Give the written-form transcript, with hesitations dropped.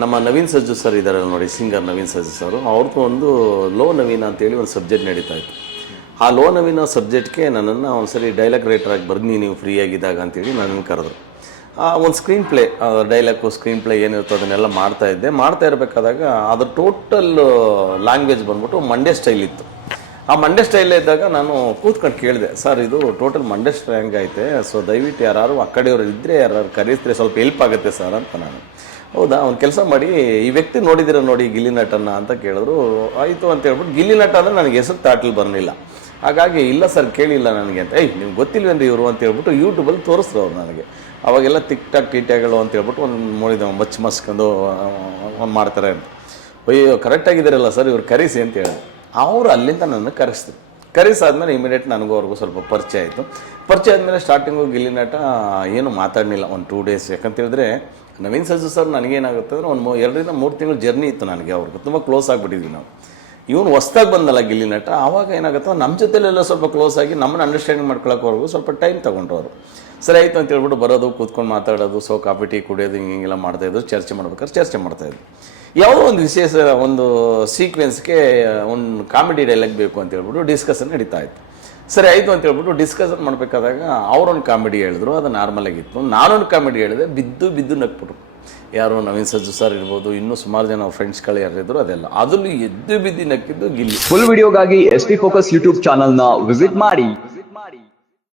ನಮ್ಮ ನವೀನ್ ಸಜ್ಜು ಸರ್ ಇದ್ದಾರೆ ನೋಡಿ, ಸಿಂಗರ್ ನವೀನ್ ಸಜ್ಜು ಸರ್, ಅವ್ರದ್ದು ಒಂದು ಲೋ ನವೀನ ಅಂತೇಳಿ ಒಂದು ಸಬ್ಜೆಕ್ಟ್ ನಡೀತಾ ಇತ್ತು. ಆ ಲೋ ನವೀನ ಸಬ್ಜೆಕ್ಟ್ಗೆ ನನ್ನನ್ನು ಒಂದ್ಸರಿ ಡೈಲಾಗ್ ರೈಟರಾಗಿ ಬರ್ನಿ ನೀವು ಫ್ರೀ ಆಗಿದ್ದಾಗ ಅಂತೇಳಿ ನನ್ನನ್ನು ಕರೆದ್ರು. ಒಂದು screen play, dialogue screen play ಏನಿರ್ತೋ ಅದನ್ನೆಲ್ಲ ಮಾಡ್ತಾ ಇರಬೇಕಾದಾಗ ಅದ್ರ ಟೋಟಲ್ ಲ್ಯಾಂಗ್ವೇಜ್ ಬಂದ್ಬಿಟ್ಟು ಮಂಡ್ಯ ಸ್ಟೈಲ್ ಇತ್ತು. ಆ ಮಂಡ್ಯ ಸ್ಟೈಲ್ ಇದ್ದಾಗ ನಾನು ಕೂತ್ಕೊಂಡು ಕೇಳಿದೆ, ಸರ್ ಇದು ಟೋಟಲ್ ಮಂಡ್ಯ ಸ್ಟ್ಯಾಂಗ್ ಐತೆ, ಸೊ ದಯವಿಟ್ಟು ಯಾರು ಆ ಕಡೆಯವರು ಇದ್ದರೆ ಯಾರು ಕರೆಯಿದ್ರೆ ಸ್ವಲ್ಪ ಹೆಲ್ಪ್ ಆಗುತ್ತೆ ಸರ್ ಅಂತ. ನಾನು ಹೌದಾ, ಒಂದು ಕೆಲಸ ಮಾಡಿ, ಈ ವ್ಯಕ್ತಿ ನೋಡಿದ್ದೀರ ನೋಡಿ ಗಿಲ್ಲಿ ನಟನ್ನ ಅಂತ ಕೇಳಿದ್ರು. ಆಯಿತು ಅಂತ ಹೇಳ್ಬಿಟ್ಟು, ಗಿಲ್ಲಿ ನಟ ಅಂದರೆ ನನಗೆ ಹೆಸರು ತಾಟಲ್ ಬರಲಿಲ್ಲ. ಹಾಗಾಗಿ ಇಲ್ಲ ಸರ್ ಕೇಳಿಲ್ಲ ನನಗೆ ಅಂತ. ನಿಮ್ಗೆ ಗೊತ್ತಿಲ್ವೇನ್ರಿ ಇವರು ಅಂತ ಹೇಳ್ಬಿಟ್ಟು ಯೂಟ್ಯೂಬಲ್ಲಿ ತೋರಿಸಿದ್ರು ಅವ್ರು ನನಗೆ. ಅವಾಗೆಲ್ಲ ಟಿಕ್ ಟಾಕ್ ಟೀಟ್ಯಾಗಳು ಅಂತ ಹೇಳ್ಬಿಟ್ಟು ಒಂದು ನೋಡಿದ ಮಸ್ಕೊಂಡು ಒಂದು ಮಾಡ್ತಾರೆ ಅಂತ. ಅಯ್ಯೋ ಕರೆಕ್ಟಾಗಿದ್ದಾರಲ್ಲ ಸರ್ ಇವ್ರು ಕರೆಸಿ ಅಂತ ಹೇಳಿದ್ರು. ಅವರು ಅಲ್ಲಿಂದ ನನ್ನ ಕರೆಸಿದ್ರು. ಕರೆಸಾದ್ಮೇಲೆ ಇಮಿಡಿಯೇಟ್ ನನಗೂ ಅವ್ರಿಗೂ ಸ್ವಲ್ಪ ಪರಿಚಯ ಆಯಿತು. ಪರಿಚಯ ಆದಮೇಲೆ ಸ್ಟಾರ್ಟಿಂಗು ಗಿಲ್ಲಿ ನಟ ಏನು ಮಾತಾಡಲಿಲ್ಲ ಒಂದು 2 ಡೇಸ್. ಯಾಕಂತ ಹೇಳಿದ್ರೆ ನವೀನ್ ಸಜ್ಜು ಸರ್ ನನಗೇನಾಗುತ್ತೆ ಅಂದರೆ ಒಂದು 2 ರಿಂದ 3 ತಿಂಗಳು ಜರ್ನಿ ಇತ್ತು ನನಗೆ ಅವ್ರಿಗೆ. ತುಂಬ ಕ್ಲೋಸ್ ಆಗಿಬಿಟ್ಟಿದ್ವಿ ನಾವು. ಇವನು ಹೊಸ್ದಾಗಿ ಬಂದಲ್ಲ ಗಿಲ್ಲಿ ನಟ, ಆವಾಗ ಏನಾಗುತ್ತೆ ನಮ್ಮ ಜೊತೆಲೆಲ್ಲ ಸ್ವಲ್ಪ ಕ್ಲೋಸ್ ಆಗಿ ನಮ್ಮನ್ನು ಅಂಡರ್ಸ್ಟ್ಯಾಂಡಿಂಗ್ ಮಾಡ್ಕೊಳ್ಳೋಕ್ವರೆಗೂ ಸ್ವಲ್ಪ ಟೈಮ್ ತೊಗೊಂಡ್ರು ಅವರು. ಸರಿ ಆಯಿತು ಅಂತ ಹೇಳ್ಬಿಟ್ಟು ಬರೋದು, ಕೂತ್ಕೊಂಡು ಮಾತಾಡೋದು, ಕಾಫಿ ಟೀ ಕುಡಿಯೋದು, ಹಿಂಗೆಲ್ಲ ಮಾಡ್ತಾಯಿದ್ರು. ಚರ್ಚೆ ಮಾಡ್ತಾಯಿದ್ರು. ಯಾವುದೋ ಒಂದು ವಿಶೇಷ ಒಂದು ಸೀಕ್ವೆನ್ಸ್ಗೆ ಒಂದು ಕಾಮಿಡಿ ಡೈಲಾಗ್ ಬೇಕು ಅಂತ ಹೇಳ್ಬಿಟ್ಟು ಡಿಸ್ಕಷನ್ ನಡೀತಾ ಇತ್ತು. ಸರಿ ಆಯಿತು ಅಂತ ಹೇಳ್ಬಿಟ್ಟು ಡಿಸ್ಕಷನ್ ಮಾಡಬೇಕಾದಾಗ ಅವರೊಂದು ಕಾಮಿಡಿ ಹೇಳಿದ್ರು, ಅದು ನಾರ್ಮಲ್ ಆಗಿತ್ತು. ನಾನೊಂದು ಕಾಮಿಡಿ ಹೇಳಿದೆ, ಬಿದ್ದು ನಕ್ಬಿಟ್ರು. ಯಾರು ನವೀನ್ ಸಜ್ಜು ಸರ್ ಇರ್ಬೋದು, ಇನ್ನೂ ಸುಮಾರು ಜನ ಫ್ರೆಂಡ್ಸ್ಗಳು ಯಾರಿದ್ರು, ಅದೆಲ್ಲ ಅದರಲ್ಲಿ ಎದ್ದು ಬಿದ್ದು ನಕ್ಕಿದ್ದು ಗಿಲ್ಲಿ. ಫುಲ್ ವಿಡಿಯೋಗಾಗಿ SP Focus ಯೂಟ್ಯೂಬ್ ಚಾನಲ್ನ ವಿಸಿಟ್ ಮಾಡಿ.